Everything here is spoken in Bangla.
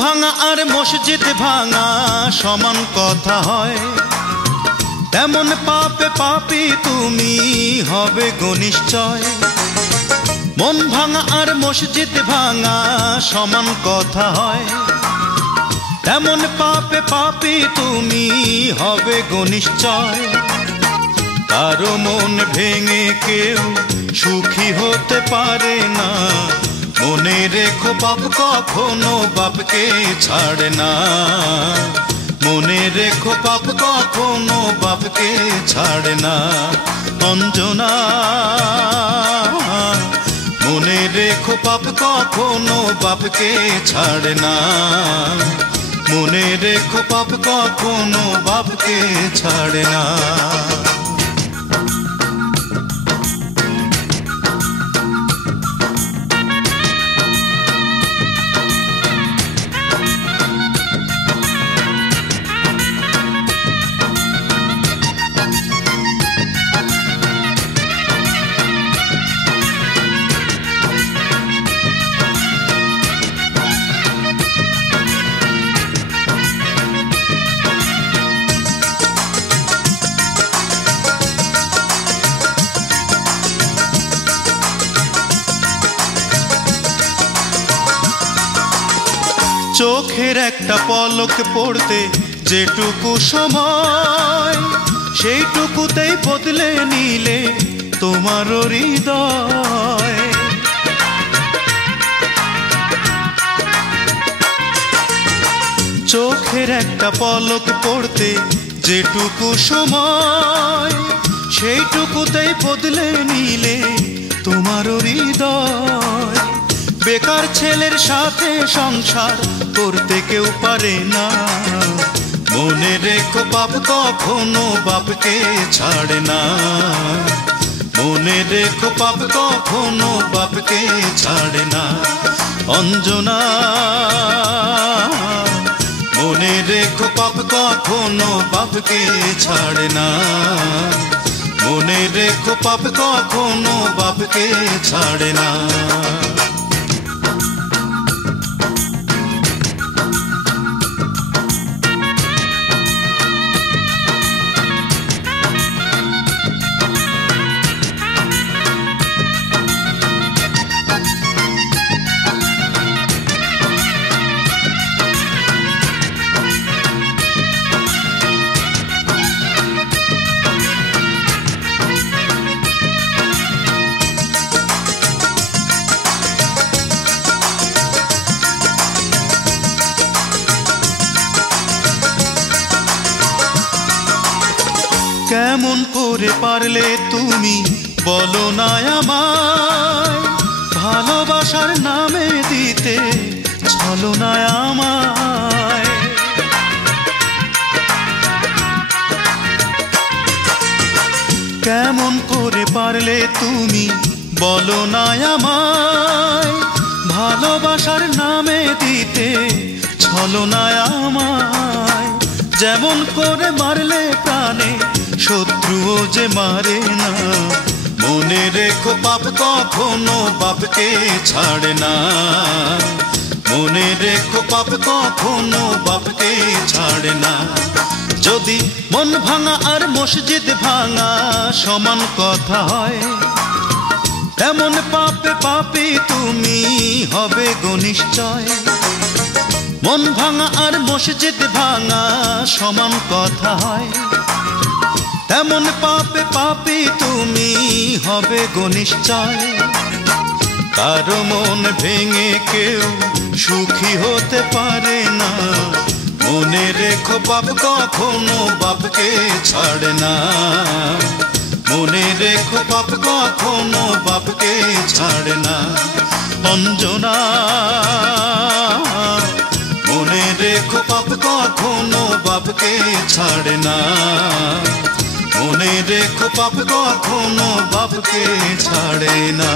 ভাঙা আর মসজিদ ভাঙা সমান কথা হয়, তেমন পাপে পাপী তুমি হবে গো নিশ্চয়। মন ভাঙা আর মসজিদ ভাঙা সমান কথা হয়, তেমন পাপে পাপী তুমি হবে গো নিশ্চয়। কারো মন ভেঙে কেউ সুখী হতে পারে না, মনে রেখো পাপ কখনো বাপকে ছাড়ে না। মনে রেখো পাপ কখনো বাপকে ছাড়ে না। অঞ্জনা মনে রেখো পাপ কখনো বাপকে ছাড়ে না। মনে রেখো পাপ কখনো বাপকে ছাড়ে না। চোখের একটা পলক পড়তে যেটুকু সময়, সেইটুকুতেই বদলে নিলে তোমার হৃদয়। চোখের একটা পলক পড়তে যেটুকু সময়, সেইটুকুতেই বদলে নিলে তোমার হৃদয়। বেকার ছেলের সাথে সংসার করতে কেউ পারে না, মনে রেখো পাপ কখনো বাপকে ছাড়ে না। মনে রেখো পাপ কখনো বাপকে ছাড়ে না। অঞ্জনা মনে রেখো পাপ কখনো বাপকে ছাড়ে না। মনে রেখো পাপ কখনো বাপকে ছাড়ে না। কেমন করে পারলে তুমি বলো না আমায়, ভালোবাসার নামে দিতে ছলনা আমায়। কেমন করে পারলে তুমি বলো না আমায়, ভালোবাসার নামে দিতে ছলনা আমায়। যেমন করে মারলে প্রাণে শত্রুও যে মারে না, মনে রেখো পাপ কখনো বাপকে ছাড়ে না। মনে রেখো পাপ কখনো বাপকে ছাড়ে না। যদি মন ভাঙা আর মসজিদ ভাঙা সমান কথা হয়, তেমন পাপে পাপী তুমি হবে গো নিশ্চয়। মন ভাঙা আর মসজিদ ভাঙা সমান কথা হয়, তেমন পাপে পাপী তুমি হবে গো নিশ্চয়। কারো মন ভেঙে কেউ সুখী হতে পারে না, মনে রেখো পাপ কখনো বাপকে ছাড়ে না। মনে রেখো পাপ কখনো বাপকে ছাড়ে না। অঞ্জনা মনে রেখো পাপ কখনো বাপকে ছাড়ে না। মনে রেখো পাপ কখনো বাপকে ছাড়ে না।